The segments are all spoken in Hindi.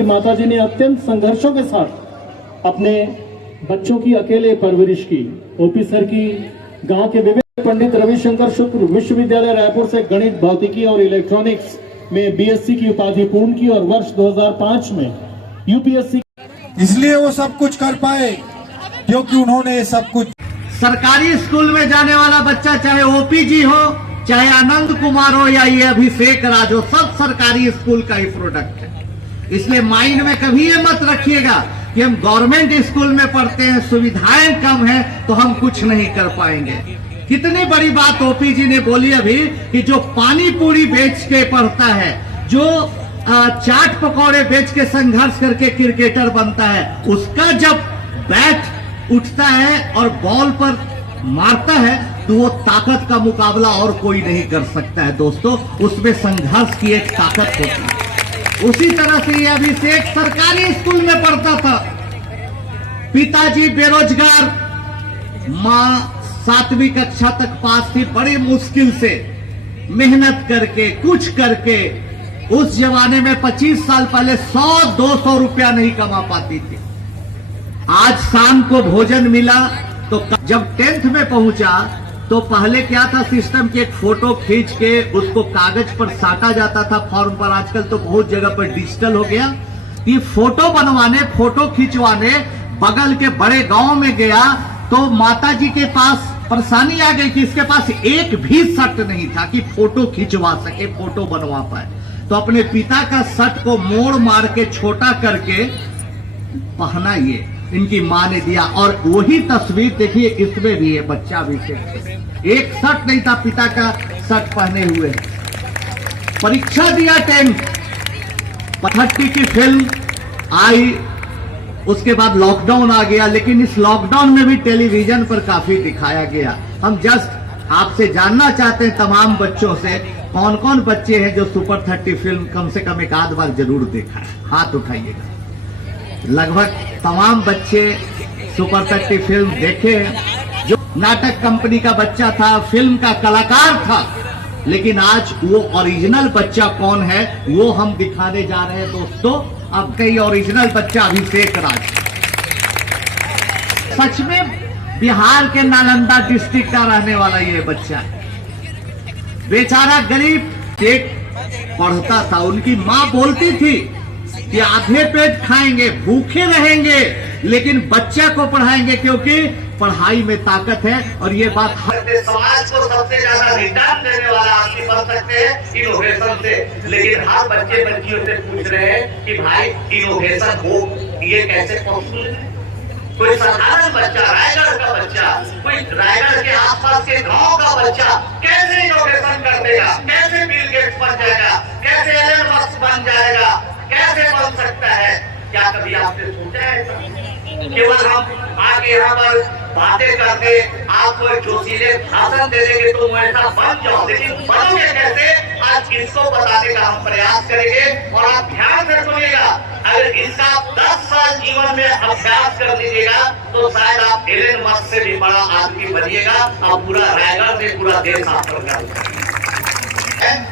कि माताजी ने अत्यंत संघर्षों के साथ अपने बच्चों की अकेले परवरिश की। ओपी सर की गांव के विवेक पंडित रविशंकर शुक्ल विश्वविद्यालय रायपुर से गणित, भौतिकी और इलेक्ट्रॉनिक्स में बीएससी की उपाधि पूर्ण की और वर्ष 2005 में यूपीएससी। इसलिए वो सब कुछ कर पाए क्योंकि उन्होंने सब कुछ। सरकारी स्कूल में जाने वाला बच्चा, चाहे ओपी जी हो, चाहे आनंद कुमार हो या ये अभिषेक राज हो, सब सरकारी स्कूल का ही प्रोडक्ट है। इसलिए माइंड में कभी ये मत रखिएगा कि हम गवर्नमेंट स्कूल में पढ़ते हैं, सुविधाएं कम है तो हम कुछ नहीं कर पाएंगे। कितनी बड़ी बात ओपी जी ने बोली अभी कि जो पानी पूरी बेच के पढ़ता है, जो चाट पकौड़े बेच के संघर्ष करके क्रिकेटर बनता है, उसका जब बैट उठता है और बॉल पर मारता है तो वो ताकत का मुकाबला और कोई नहीं कर सकता है दोस्तों। उसमें संघर्ष की एक ताकत होती है। उसी तरह से ये अभिषेक सरकारी स्कूल में पढ़ता था, पिताजी बेरोजगार, माँ 7वीं कक्षा तक पास थी, बड़ी मुश्किल से मेहनत करके कुछ करके। उस जमाने में 25 साल पहले 100-200 रुपया नहीं कमा पाती थी। आज शाम को भोजन मिला तो जब 10th में पहुंचा तो पहले क्या था सिस्टम की, एक फोटो खींच के उसको कागज पर साटा जाता था फॉर्म पर। आजकल तो बहुत जगह पर डिजिटल हो गया। ये फोटो बनवाने, फोटो खिंचवाने बगल के बड़े गांव में गया तो माताजी के पास परेशानी आ गई कि इसके पास एक भी शर्ट नहीं था कि फोटो खिंचवा सके, फोटो बनवा पाए। तो अपने पिता का शर्ट को मोड़ मार के छोटा करके पहना ये इनकी मां ने दिया। और वही तस्वीर देखिए, इसमें भी है बच्चा भी से एक शर्ट नहीं था पिता का शर्ट पहने हुए। परीक्षा दिया 10th, 30 की फिल्म आई, उसके बाद लॉकडाउन आ गया। लेकिन इस लॉकडाउन में भी टेलीविजन पर काफी दिखाया गया। हम जस्ट आपसे जानना चाहते हैं तमाम बच्चों से, कौन कौन बच्चे हैं जो सुपर 30 फिल्म कम से कम एक आध बार जरूर देखा है? हाथ उठाइएगा। लगभग तमाम बच्चे सुपर 30 फिल्म देखे। जो नाटक कंपनी का बच्चा था, फिल्म का कलाकार था, लेकिन आज वो ओरिजिनल बच्चा कौन है वो हम दिखाने जा रहे हैं दोस्तों। अब कई ओरिजिनल बच्चा अभिषेक राज सच में बिहार के नालंदा डिस्ट्रिक्ट का रहने वाला ये बच्चा है। बेचारा गरीब एक पढ़ता था, उनकी माँ बोलती थी कि आधे पेट खाएंगे, भूखे रहेंगे, लेकिन बच्चा को पढ़ाएंगे क्योंकि पढ़ाई में ताकत है। और ये बात समाज को सबसे ज्यादा रिटर्न देने वाला आदमी बन सकते हैं इनोवेशन से। लेकिन हर बच्चे बच्चियों से पूछ रहे हैं कि भाई इनोवेशन हो ये कैसे पॉसिबल है? कोई साधारण बच्चा, रायगढ़ का बच्चा, कोई रायगढ़ के आसपास के गांव का बच्चा कैसे इनोवेशन कर देगा? कैसे बिल गेट्स बन जाएगा? कैसे एलन मस्क बन जाएगा? कैसे बन सकता है? क्या कभी आपने सोचा है? केवल हम आके यहाँ पर बातें करके आपको एक जोशीले भाषण दे देंगे तो ऐसा बन जाओ, लेकिन बनोगे कैसे? आज इसको बताने का हम प्रयास करेंगे। और आप ध्यान से सुनिएगा, अगर इसका 10 साल जीवन में अभ्यास कर लीजिएगा तो शायद आप एलन मस्क से भी बड़ा आदमी बनिएगा। अब पूरा रायगढ़ से पूरा देश आप पर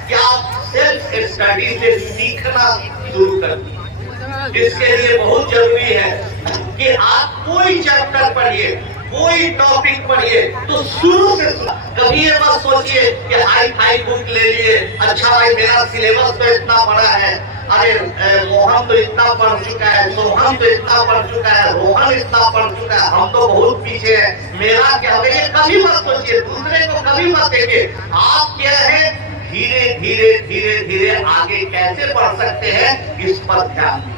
क्या सेल्फ स्टडी से सीखना शुरू कर दिया। इसके लिए बहुत जरूरी है कि आप कोई चैप्टर पढ़िए, कोई टॉपिक पढ़िए तो शुरू से कभी ये मत सोचिए कि हाई फाई बुक ले लिए, अच्छा भाई मेरा सिलेबस तो इतना बड़ा है, अरे मोहन तो इतना पढ़ चुका है, सोहन तो इतना पढ़ चुका है, रोहन इतना पढ़ चुका है, हम तो बहुत पीछे हैं, मेरा क्या होगा? ये कभी मत सोचिए, दूसरे को कभी मत देखिए। आप क्या है, धीरे धीरे धीरे धीरे आगे कैसे बढ़ सकते हैं इस पर ध्यान दीजिए।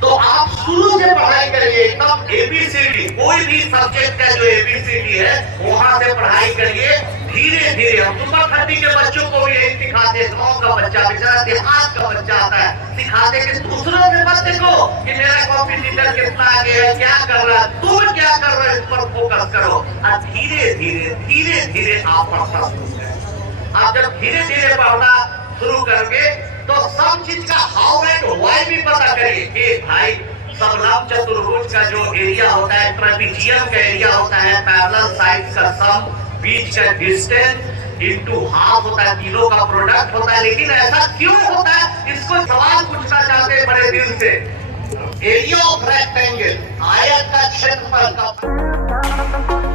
तो आप शुरू से पढ़ाई करिए, एकदम ABCD, कोई भी सब्जेक्ट का जो ABCD है वहां से पढ़ाई करिए धीरे धीरे। हम सुपर 30 के बच्चों को भी यही सिखाते हैं। गाँव का बच्चा, बेचारा देहात का बच्चा आता है, सिखाते कि दूसरों से मत देखो कि मेरा कॉम्पिटिटर कितना आगे है, क्या कर रहा है, तुम क्या कर रहे हो, इस पर फोकस करो। और धीरे धीरे धीरे धीरे आप पढ़ना शुरू करें। आप जब धीरे धीरे पढ़ना शुरू करेंगे तो सब चीज का हाउ एंड व्हाई भी पता करिए कि भाई समलंब चतुर्भुज का जो एरिया होता है, ट्रेपेजियम का एरिया होता है, पैरेलल साइड्स का सम, बीच का डिस्टेंस इनटू हाफ होता है, तीनों का प्रोडक्ट होता है। लेकिन ऐसा क्यों होता है? इस आपको सवाल पूछना चाहते हैं बड़े दिल से। एरिया ऑफ रेक्टेंगल, आयत का क्षेत्रफल का